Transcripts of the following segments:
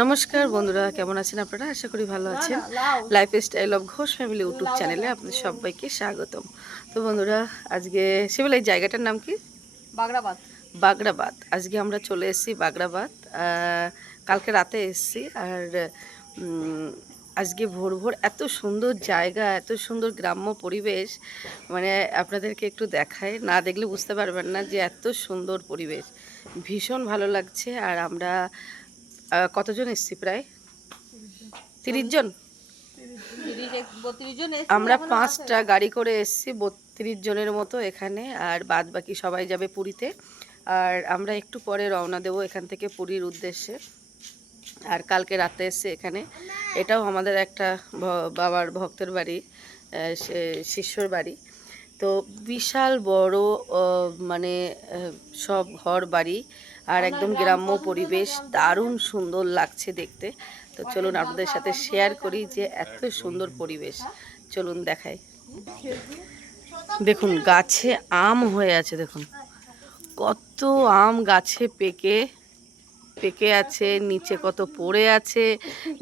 নমস্কার বন্ধুরা, কেমন আছেন আপনারা? আশা করি ভালো আছেন। Lifestyle of Ghosh family YouTube চ্যানেলে আপনাদের সবাইকে স্বাগতম। তো বন্ধুরা, আজকে শিবল এই জায়গাটার নাম কি? বাগড়াবাদ। বাগড়াবাদ। আজকে আমরা চলে এসেছি বাগড়াবাদ। কালকে রাতে এসেছি। আর আজকে ভোর ভোর এত সুন্দর জায়গা, এত সুন্দর গ্রাম্য পরিবেশ, মানে আপনাদেরকে একটু দেখায়, না দেখলে বুঝতে পারবেন না যে এত সুন্দর পরিবেশ। ভীষণ ভালো লাগছে। আর আমরা কতজন এসেছি? প্রায় 30 জন। আমরা 5টা গাড়ি করে এসেছি, 32 জনের মতো এখানে। আর বাদ বাকি সবাই যাবে পুরীতে। আর আমরা একটু পরে রওনা দেবো এখান থেকে পুরীর উদ্দেশ্যে। আর কালকে রাতে এসে এখানে, এটাও আমাদের একটা বাবার ভক্তের বাড়ি, শিষ্যর বাড়ি। তো বিশাল বড়, মানে সব ঘর বাড়ি আর একদম গ্রাম্য পরিবেশ, দারুণ সুন্দর লাগছে দেখতে। তো চলুন আপনাদের সাথে শেয়ার করি যে এত সুন্দর পরিবেশ। চলুন দেখাই। দেখুন গাছে আম হয়ে আছে, দেখুন কত আম গাছে পেকে পেকে আছে, নিচে কত পড়ে আছে।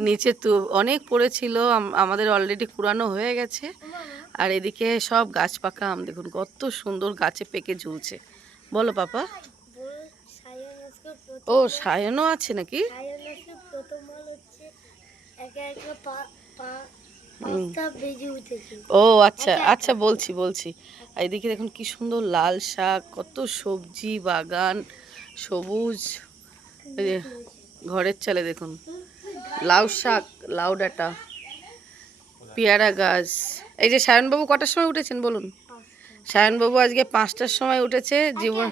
নিচে তো অনেক পড়েছিল, আমাদের অলরেডি কুড়ানো হয়ে গেছে। আর এদিকে সব গাছ পাকা আম, দেখুন কত সুন্দর গাছে পেকে ঝুলছে। বলো পাপা। ও সায়নও আছে নাকি? ও আচ্ছা আচ্ছা, বলছি। এদিকে দেখুন কি সুন্দর লাল শাক, কত সবজি বাগান, সবুজ। ঘরের চালে দেখুন লাউ শাক, লাউ ডাঁটা, পেয়ারা গাছ। এই যে সায়নবাবু কটার সময় উঠেছেন বলুন? সায়নবাবু আজকে 5টার সময় উঠেছে। জীবন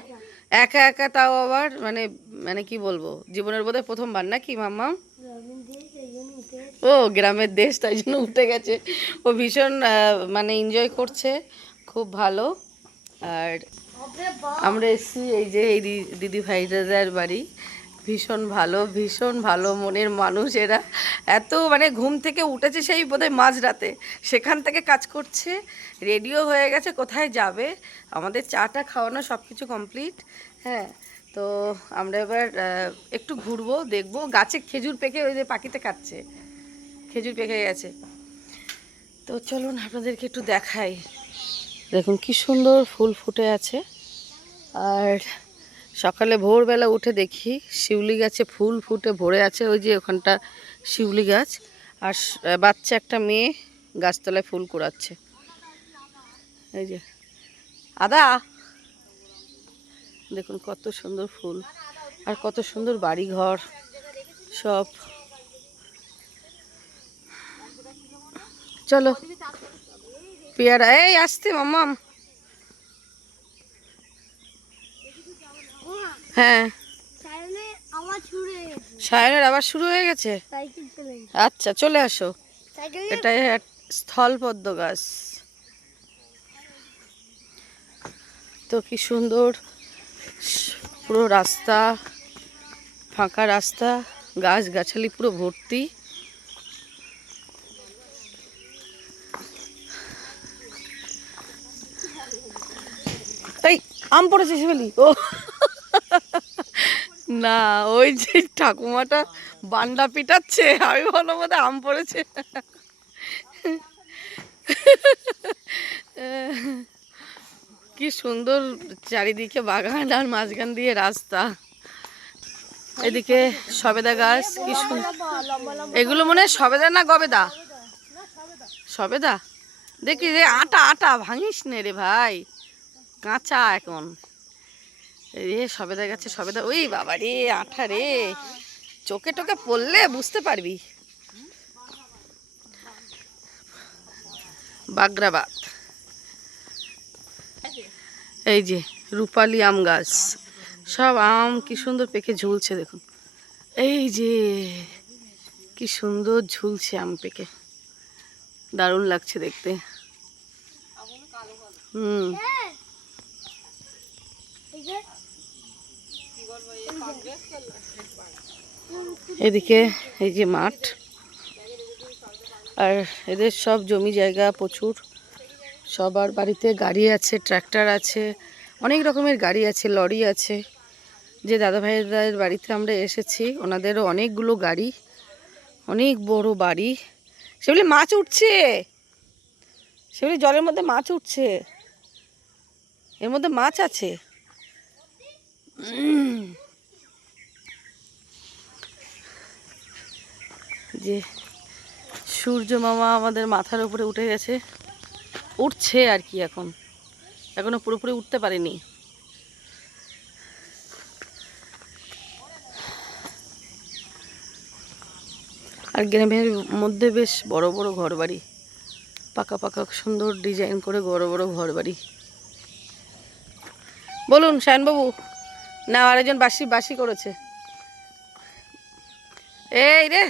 একা একা, তাও আবার মানে মানে কি বলবো, জীবনের বোধহয় প্রথমবার নাকি মাম্মা? ও গ্রামের দেশ, তাই জন্য উঠে গেছে। ও ভীষণ মানে এনজয় করছে, খুব ভালো। আর আমরা এসেছি এই যে এই দিদি ভাইদের বাড়ি। ভীষণ ভালো মনের মানুষ এরা। এত মানে ঘুম থেকে উঠেছে সেই বোধহয় মাঝরাতে, সেখান থেকে কাজ করছে, রেডিও হয়ে গেছে কোথায় যাবে। আমাদের চাটা খাওয়ানো সব কিছু কমপ্লিট। হ্যাঁ, তো আমরা এবার একটু ঘুরবো, দেখবো। গাছে খেজুর পেকে ওই যে পাখিতে খাচ্ছে, খেজুর পেকে গেছে। তো চলুন আপনাদেরকে একটু দেখাই। দেখুন কি সুন্দর ফুল ফুটে আছে। আর সকালে ভোরবেলা উঠে দেখি শিউলি গাছে ফুল ফুটে ভরে আছে, ওই যে ওখানটা শিউলি গাছ। আর বাচ্চা একটা মেয়ে গাছতলায় ফুল কুড়াচ্ছে। এই যে আদা, দেখুন কত সুন্দর ফুল আর কত সুন্দর বাড়ি ঘর সব। চলো পেয়ারা, এই আসতে মাম্মাম। হ্যাঁ, সায়নের আবার শুরু হয়ে গেছে। আচ্ছা চলে আসো। এটা স্থলপদ্ম গাছ। তো কি সুন্দর পুরো রাস্তা, ফাঁকা রাস্তা, গাছ গাছালি পুরো ভর্তি। এই আম পড়েছে শিবলি। ও না, ওই যে ঠাকুমাটা বান্ডা পিটাচ্ছে, আমি ভালো মতো আম পড়েছে। কি সুন্দর চারিদিকে বাগান আর মাঝখান দিয়ে রাস্তা। এদিকে সবেদা গাছ, কি সুন্দর। এগুলো মনে হয় সবেদা না গবেদা? সবেদা। দেখি রে, আটা আটা ভাঙিস নে রে ভাই, কাঁচা এখন। রে সবেদা গাছে সবেদা, ওই বাবা রে আঠা রে, চোখে টোকে পড়লে বুঝতে পারবি। বাগড়াবাদ। এই যে রূপালি আম গাছ, সব আম কি সুন্দর পেকে ঝুলছে দেখুন। এই যে কি সুন্দর ঝুলছে আম পেকে, দারুণ লাগছে দেখতে। এদিকে এই যে মাঠ, আর এদের সব জমি জায়গা প্রচুর। সবার বাড়িতে গাড়ি আছে, ট্র্যাক্টর আছে, অনেক রকমের গাড়ি আছে, লরি আছে। যে দাদা ভাইয়ের বাড়িতে আমরা এসেছি ওনাদেরও অনেকগুলো গাড়ি, অনেক বড় বাড়ি। সেগুলি মাছ উঠছে, সেগুলি জলের মধ্যে মাছ উঠছে, এর মধ্যে মাছ আছে। যে সূর্য মামা আমাদের মাথার উপরে উঠে গেছে, উঠছে আর কি, এখনো পুরোপুরি উঠতে পারেনি। আর গ্রামের মধ্যে বেশ বড় বড় ঘর বাড়ি, পাকা পাকা সুন্দর ডিজাইন করে বড় বড় ঘর বাড়ি। বলুন শায়নবাবু। না, আরেকজন বাঁশি বাঁশি করেছে। এই রে,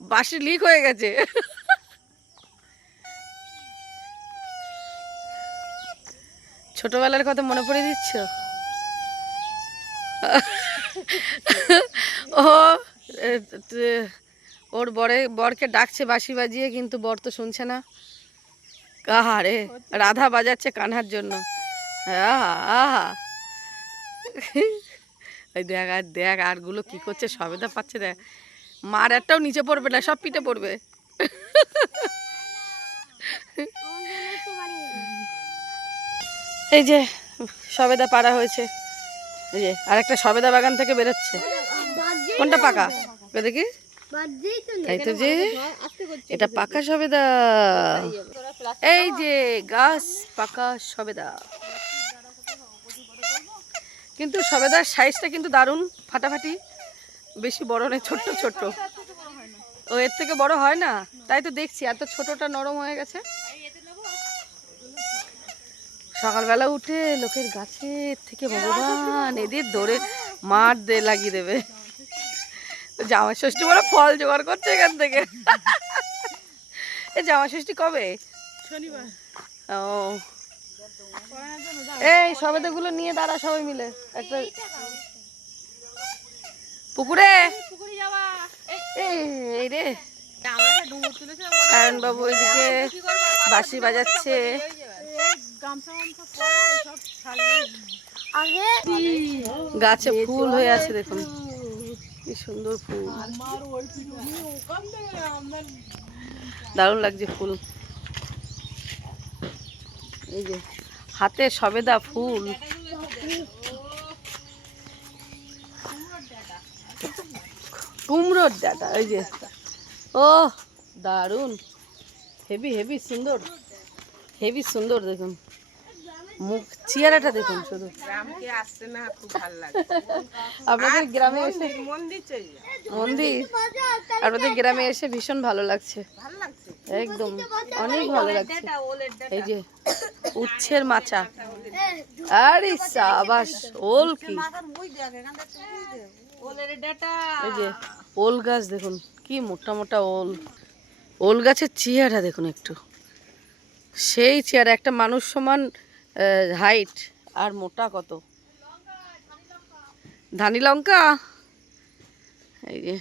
বাঁশি লিক হয়ে গেছে। ছোটবেলার কথা মনে পড়ে দিচ্ছ? ও ওর বরকে ডাকছে বাঁশি বাজিয়ে, কিন্তু বর তো শুনছে না। কাহারে রাধা বাজাচ্ছে কানহার জন্য। আহা আহা, এই দেখ আর দেখ আরগুলো কি করছে, সবেদা পাচ্ছে দেখ। মার একটাও নিচে পড়বে না, সব পিঠে পড়বে। এই যে সবেদা পাড়া হয়েছে, এই যে আরেকটা সবেদা বাগান থেকে বেরোচ্ছে। কোনটা পাকা দেখি? তাই তো, যে এটা পাকা সবেদা। এই যে গাছ পাকা সবেদা, কিন্তু সবেদার সাইজটা কিন্তু দারুণ ফাটাফাটি, বেশি বড় নেই, ছোট্ট ছোট্ট। ও এর থেকে বড় হয় না, তাই তো দেখছি এত ছোটটা নরম হয়ে গেছে। সকালবেলা উঠে লোকের গাছের থেকে ভগবান এদের ধরে মার লাগিয়ে দেবে। জামাই ষষ্ঠী বলে ফল জোগাড় করছে এখান থেকে। এই জামাই ষষ্ঠী কবে? শনিবার। ও, এই সবেদাগুলো নিয়ে দাঁড়া সবাই মিলে একটা পুকুরে। এই রে শায়নবাবু ওইদিকে বাঁশি বাজাচ্ছে। গাছে ফুল হয়ে আছে, দেখুন কি সুন্দর ফুল, দারুণ লাগছে ফুল। এই যে হাতে সবেদা ফুল, কুমড়োর ডাটা। ওই যে, ও দারুণ, হেভি হেভি সুন্দর, হেভি সুন্দর। দেখুন মুখ চেহারাটা দেখুন শুধু। আপনাদের গ্রামে এসে মন্দির, আপনাদের গ্রামে এসে ভীষণ ভালো লাগছে, একদম অনেক ভালো লাগছে। এই যে উচ্ছের মাচা, আরে সাবাস, ওল কি, এই যে ওল গাছ দেখুন কি মোটা মোটা ওল। ওল গাছের চেহারা দেখুন একটু, সেই চেহারা, একটা মানুষ সমান হাইট, আর মোটা কত। ধানি লঙ্কা, এই যে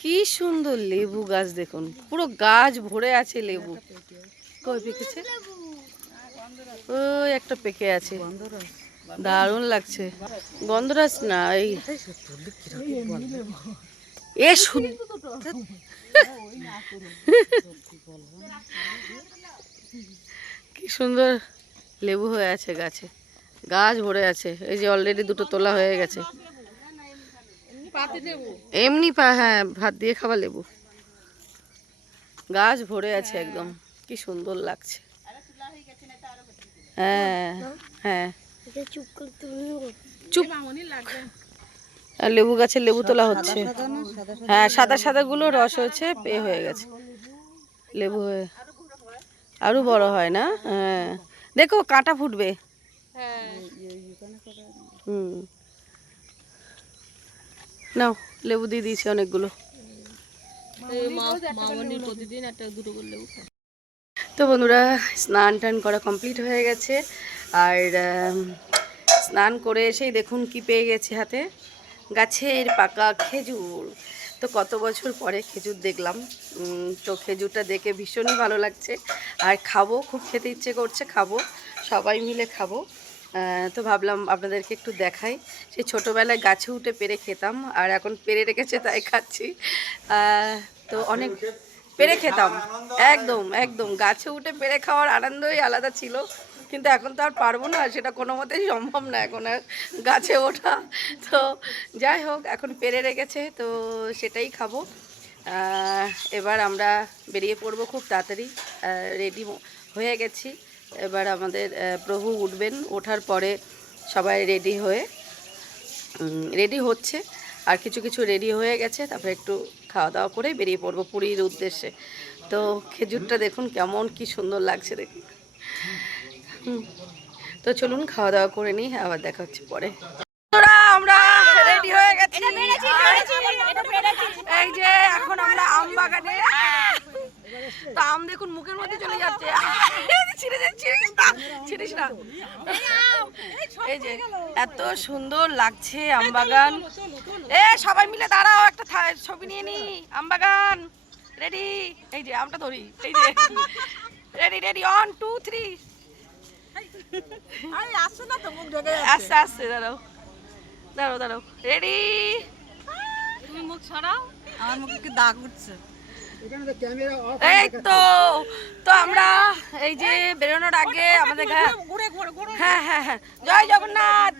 কি সুন্দর লেবু গাছ দেখুন, পুরো গাছ ভরে আছে লেবু। কই পেকেছে? ওই একটা পেকে আছে, দারুণ লাগছে। গন্ধরাজ না, এই এ কি সুন্দর লেবু হয়ে আছে গাছে, গাছ ভরে আছে। এই যে অলরেডি দুটো তোলা হয়ে গেছে। এমনি হ্যাঁ, ভাত দিয়ে খাওয়া লেবু, গাছ ভরে আছে একদম, কি সুন্দর লাগছে। হ্যাঁ হ্যাঁ, চুপ। আর লেবু গাছের লেবু তোলা হচ্ছে। হ্যাঁ, সাদা সাদা গুলো রস হয়েছে, হয়ে গেছে লেবু হয়ে, আরো বড় হয় না। হ্যাঁ, দেখো কাঁটা ফুটবে। হুম, নাও লেবু দিয়ে দিয়েছি অনেকগুলো। তো বন্ধুরা, স্নান টান করা কমপ্লিট হয়ে গেছে, আর স্নান করে এসেই দেখুন কি পেয়ে গেছে হাতে, গাছের পাকা খেজুর। তো কত বছর পরে খেজুর দেখলাম, তো খেজুরটা দেখে ভীষণই ভালো লাগছে, আর খাবো, খুব খেতে ইচ্ছে করছে, খাবো, সবাই মিলে খাবো। তো ভাবলাম আপনাদেরকে একটু দেখাই। সেই ছোটোবেলায় গাছে উঠে পেরে খেতাম, আর এখন পেরে রেখেছে তাই খাচ্ছি। তো অনেক পেরে খেতাম, একদম একদম গাছে উঠে পেরে খাওয়ার আনন্দই আলাদা ছিল। কিন্তু এখন তো আর পারবো না, সেটা কোনো মতেই সম্ভব না এখন আর গাছে ওঠা। তো যাই হোক, এখন পেরে রেখেছে তো সেটাই খাবো। এবার আমরা বেরিয়ে পড়বো খুব তাড়াতাড়ি, রেডি হয়ে গেছি। এবার আমাদের প্রভু উঠবেন, ওঠার পরে সবাই রেডি হচ্ছে, আর কিছু কিছু রেডি হয়ে গেছে। তারপরে একটু খাওয়া দাওয়া করে বেরিয়ে পড়বো পুরীর উদ্দেশ্যে। তো খেজুরটা দেখুন কেমন কি সুন্দর লাগছে দেখুন। তো চলুন খাওয়া দাওয়া করে নিই, আবার দেখা হচ্ছে পরে। আমরা রেডি হয়ে গেছি, এই যে এখন আমরা আম বাগানে। তো আম দেখুন মুখের মধ্যে চলে যাচ্ছে, ছিড়িস না। এই যে এত সুন্দর লাগছে আম বাগান। সবাই মিলে দাঁড়াও, একটা ছবি নিয়ে নি। আম বাগান রেডি, এই যে আমটা ধরি, এই যে রেডি রেডি 1 2 3। আস্তে আস্তে দাঁড়াও দাঁড়াও দাঁড়াও, রেডি। তুমি মুখ ছড়াও, আমার মুখে কি দাগ উঠছে। এই তো আমরা এই যে বেরোনোর আগে আমাদের হ্যাঁ হ্যাঁ হ্যাঁ, জয় জগন্নাথ।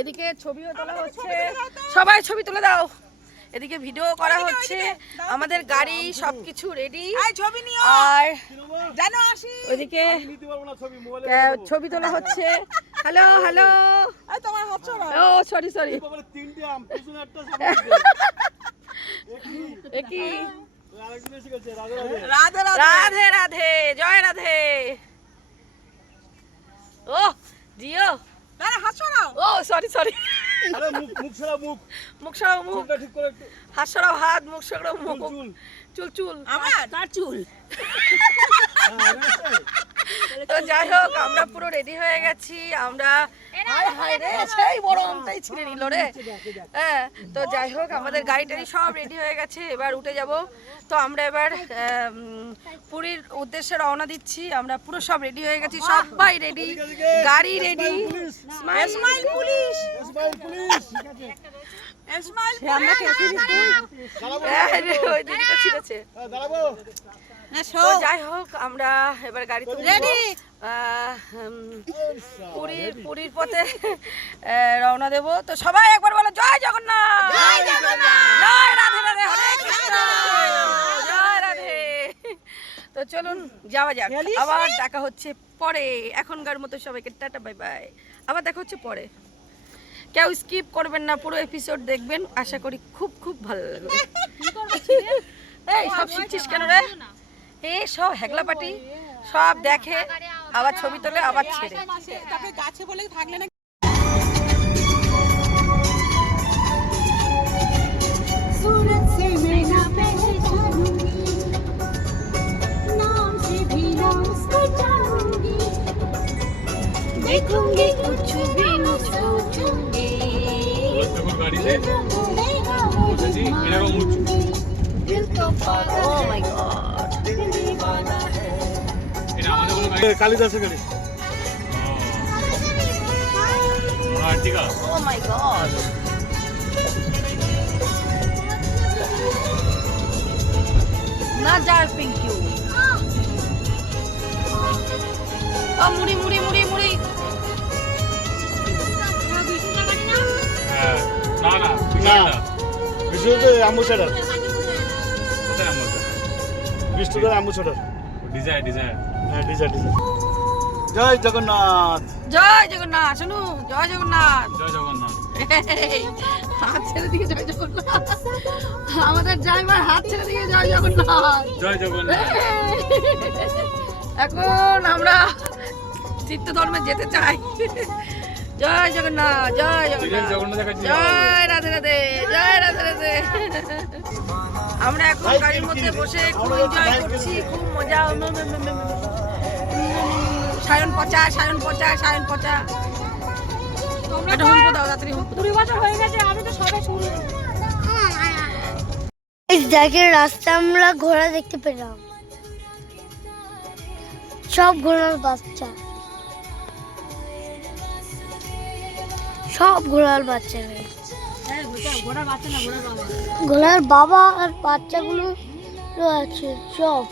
এদিকে ছবিও তোলা হচ্ছে, সবাই ছবি তুলে দাও। এদিকে ভিডিও করা হচ্ছে, আমাদের গাড়ি সবকিছু রেডি। আর ওইদিকে ছবি তোলা হচ্ছে। হ্যালো হ্যালো, ও সরি সরি, রাধে রাধে, জয় রাধে। ও জিও, ও সরি সরি, মুখ সরাও, মুখ হাত সরাও, হাত মুখ সরাও, মুখ চুল চুল কার চুল। তো যাই হোক, আমরা পুরো রেডি হয়ে গেছি। আমরা সেই বড় আমটাই ছিঁড়ে নিল রে। হ্যাঁ, তো যাই হোক আমাদের গাড়ি টাড়ি সব রেডি হয়ে গেছে, এবার উঠে যাব। তো আমরা এবার পুরীর উদ্দেশ্যে রওনা দিচ্ছি। আমরা পুরো সব রেডি হয়ে গেছি, সবাই রেডি, গাড়ি রেডি। স্মাইল স্মাইল পুলিশ, যাই হোক আমরা এবার গাড়ি পুরীর পথে রওনা দেব। তো সবাই একবার বলো জয় জগন্নাথ, জয় রাধে রাধে, হরে কৃষ্ণ, জয় রাধে। তো চলুন যাওয়া যাক, আবার দেখা হচ্ছে পরে। এখনকার মতো সবাইকে টাটা বাই বাই, আবার দেখা হচ্ছে পরে। কেউ স্কিপ করবেন না, পুরো এপিসোড দেখবেন, আশা করি খুব খুব ভালো লাগবে। এই সব শিখছিস কেন রে? এই সব হেগলা পাটি সব দেখে, আবার ছবি তোলে, আবার ছেড়ে। গাছে বলে থাকলে না। देखूंगी कुछ भी न सोचूंगी, oh my god, কালিদাসের গাড়ি, oh my god, not jumping you. Oh মুড়ি মুড়ি মুড়ি মুড়ি, না না বিষ্ণুতে আমুসাডার, কোথায় আমুসাডার? বিষ্ণুতে আমুসাডার, ডিজায়ার ডিজায়ার, হ্যাঁ ডিজায়ার ডিজায়ার। জয় জগন্নাথ, জয় জগন্নাথ, শুনু জয় জগন্নাথ, জয় জগন্নাথ। হাত ছেড়ে দিয়ে জয় জগন্নাথ, আমাদের ড্রাইভার হাত ছেড়ে দিয়ে জয় জগন্নাথ, জয় জগন্নাথ। এখন আমরা চিত্ত ধর্মে যেতে চাই। জয় জগন্নাথ, জয় জগন্নাথ, জয় রাধে রাধে, জয় রাধে রাধে। আমরা এখন গাড়ির মধ্যে বসে খুব এনজয় করছি, খুব মজা। সায়ন পচা, সায়ন পচা, সায়ন পচা। এটা হুমকো দাও, রাত্রি হুমকো। 2 বছর হয়ে গেছে, আমি তো সবাই শুনি। এই দেখের রাস্তা আমরা ঘোড়া দেখতে পেলাম, সব ঘোড়ার বাচ্চা। সব ঘোড়ার বাচ্চা নেই, ঘোড়ার বাবা আর বাচ্চাগুলো আছে সব।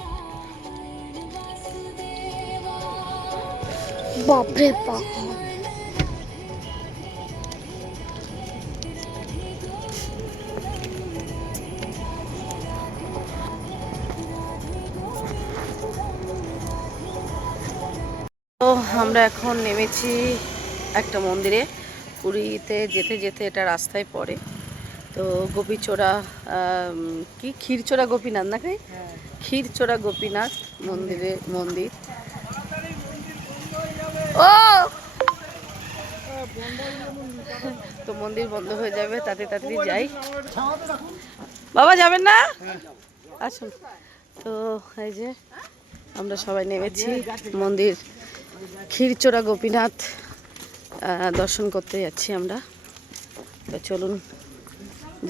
বাপরে বাপ, তো আমরা এখন নেমেছি একটা মন্দিরে। পুরীতে যেতে যেতে এটা রাস্তায় পড়ে। তো গোপীচোরা কি ক্ষীরচোরা গোপীনাথ নাকি? ক্ষীরচোরা গোপীনাথ মন্দির। ও তো মন্দির বন্ধ হয়ে যাবে, তাড়াতাড়ি যাই। বাবা যাবেন না? আসুন। তো এই যে আমরা সবাই নেমেছি মন্দির ক্ষীরচোরা গোপীনাথ দর্শন করতে যাচ্ছি আমরা। তো চলুন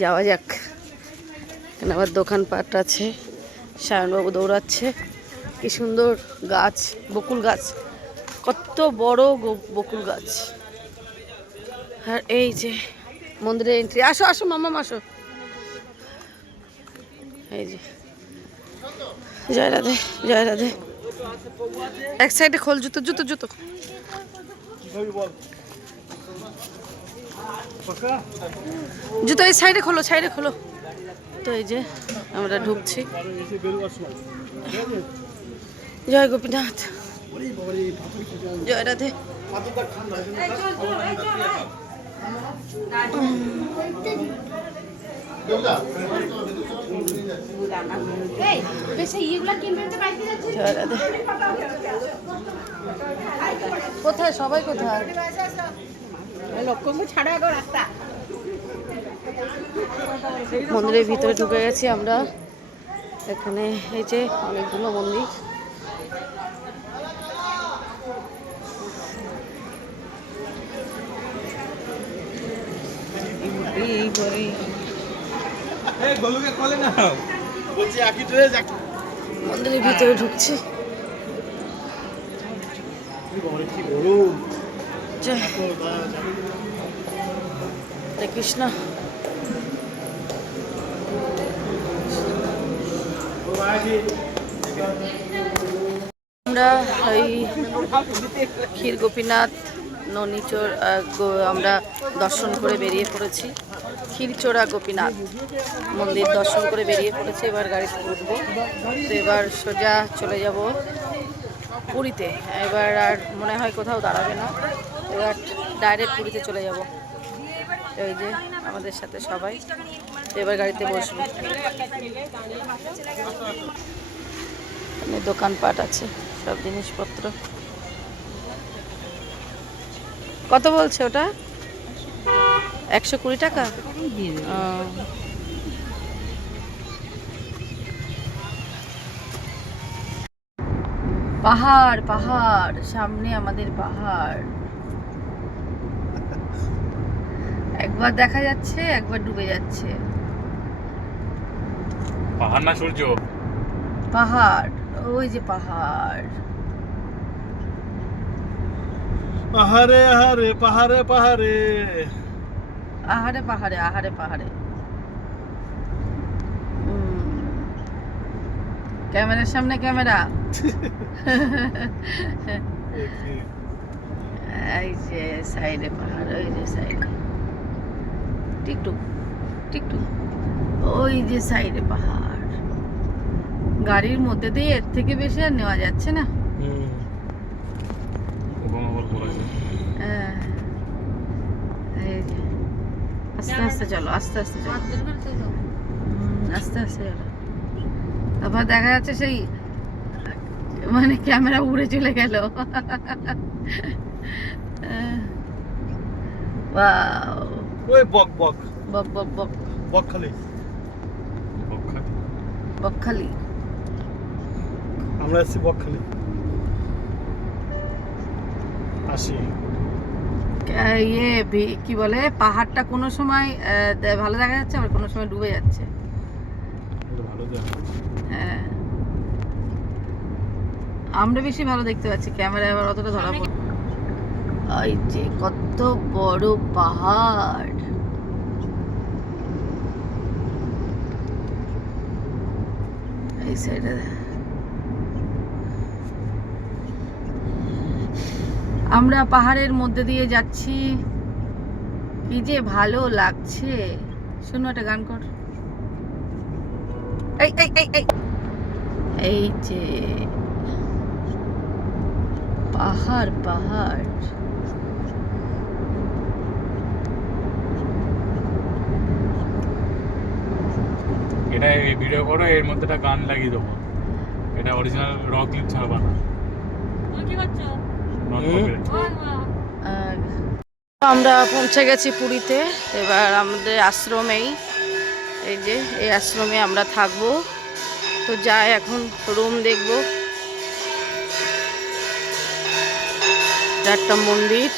যাওয়া যাক। এখানে আবার দোকানপাট আছে, সায়নবাবু দৌড়াচ্ছে। কি সুন্দর গাছ, বকুল গাছ, কত বড় বকুল গাছ। আর এই যে মন্দিরের এন্ট্রি। আসো আসো মামা, আসো। এই যে জয় রাধে, জয় রাধে। এক সাইডে খোল, জুতো জুতো জুতো। জুতো এই সাইডে খোলো, সাইডে খোলো। তো এই যে আমরা ঢুকছি। জয় গোপীনাথ, জয় রাধে। জয় রাধে। কোথায় সবাই, কোথায়? মন্দিরের ভিতরে ঢুকে গেছি আমরা। এখানে এই যে অনেকগুলো মন্দির। মন্দিরের ভিতরে ঢুকছি। জয় হরে কৃষ্ণ। আমরা এই ক্ষীর গোপীনাথ ননীচোর আমরা দর্শন করে বেরিয়ে পড়েছি। ক্ষীরচোরা গোপীনাথ মন্দির দর্শন করে বেরিয়ে পড়েছি। এবার গাড়িতে উঠবো। তো এবার সোজা চলে যাব পুরীতে। এবার আর মনে হয় কোথাও দাঁড়াবে না, এবার ডাইরেক্ট পুরীতে চলে যাব। এই যে আমাদের সাথে সবাই। তো এবার গাড়িতে বসবো। এখানে দোকানপাট আছে, সব জিনিসপত্র। কত বলছে ওটা? 120 টাকা। পাহাড় পাহাড়, সামনে আমাদের পাহাড়। একবার দেখা যাচ্ছে, একবার ডুবে যাচ্ছে। পাহাড় না সূর্য? পাহাড়, ওই যে পাহাড়। আহারে আহারে পাহাড়ে পাহাড়ে, আহারে পাহাড়ে, আহারে পাহাড়ে। ক্যামেরার সামনে ক্যামেরা। এই যে সাইডে পাহাড়, ওই যে সাইডে টিকটুক টিকটুক, ওই যে সাইডে পাহাড়। গাড়ির মধ্যে দিয়ে এর থেকে বেশি আর নেওয়া যাচ্ছে না। আস্তে আস্তে চলো, আস্তে আস্তে চলো, আস্তে আস্তে চলো। তারপর দেখা যাচ্ছে সেই মানে ক্যামেরা উড়ে চলে গেল। ওই বক বক বক বক বক বকখালি, বকখালি। আমরা এসেছি বকখালি। আসি ইয়ে কি বলে, পাহাড়টা কোনো সময় ভালো দেখা যাচ্ছে, আবার কোনো সময় ডুবে যাচ্ছে। হ্যাঁ, আমরা বেশি ভালো দেখতে পাচ্ছি, ক্যামেরায় আবার অতটা ধরা পড়ে। এই যে কত বড় পাহাড়। এই সাইডে আমরা পাহাড়ের মধ্যে দিয়ে যাচ্ছি, কি যে ভালো লাগছে। শোনো একটা গান কর। এই এই এই এই এই যে পাহাড় পাহাড়। এটা এই ভিডিও করো, এর মধ্যে একটা গান লাগিয়ে দেবো। এটা অরিজিনাল র ক্লিপ ছাড়বা না। আমরা পৌঁছে গেছি পুরীতে। এবার আমাদের আশ্রমেই, এই যে এই আশ্রমে আমরা থাকবো। তো যাই এখন রুম দেখবো। একটা মন্দির,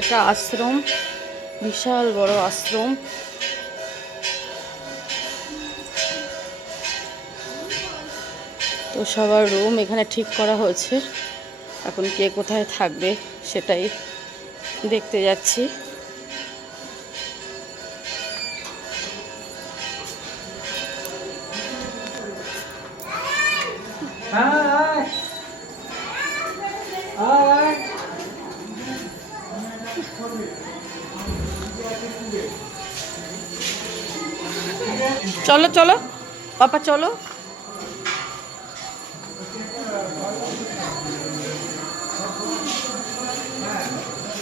এটা আশ্রম, বিশাল বড় আশ্রম। তো সবার রুম এখানে ঠিক করা হয়েছে। এখন কে কোথায় থাকবে সেটাই দেখতে যাচ্ছি। চলো চলো পাপা চলো।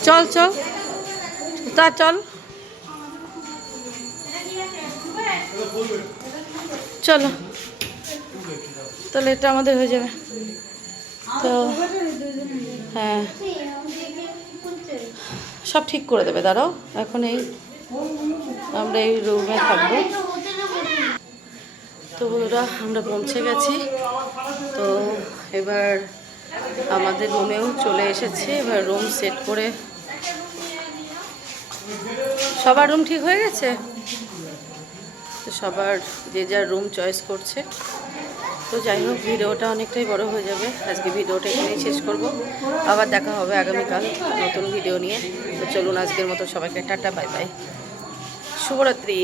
চল চল তা চল চলো। তাহলে এটা আমাদের হয়ে যাবে। তো হ্যাঁ, সব ঠিক করে দেবে। দাঁড়াও, এখন এই আমরা এই রুমে থাকবো। তো বন্ধুরা আমরা পৌঁছে গেছি। তো এবার আমাদের রুমেও চলে এসেছি। এবার রুম সেট করে, সবার রুম ঠিক হয়ে গেছে। তো সবার যে যার রুম চয়েস করছে। তো যাই হোক, ভিডিওটা অনেকটাই বড় হয়ে যাবে। আজকে ভিডিওটা এখানেই শেষ করব। আবার দেখা হবে আগামীকাল নতুন ভিডিও নিয়ে। তো চলুন, আজকের মতো সবাইকে টাটা, বাই বাই, শুভরাত্রি।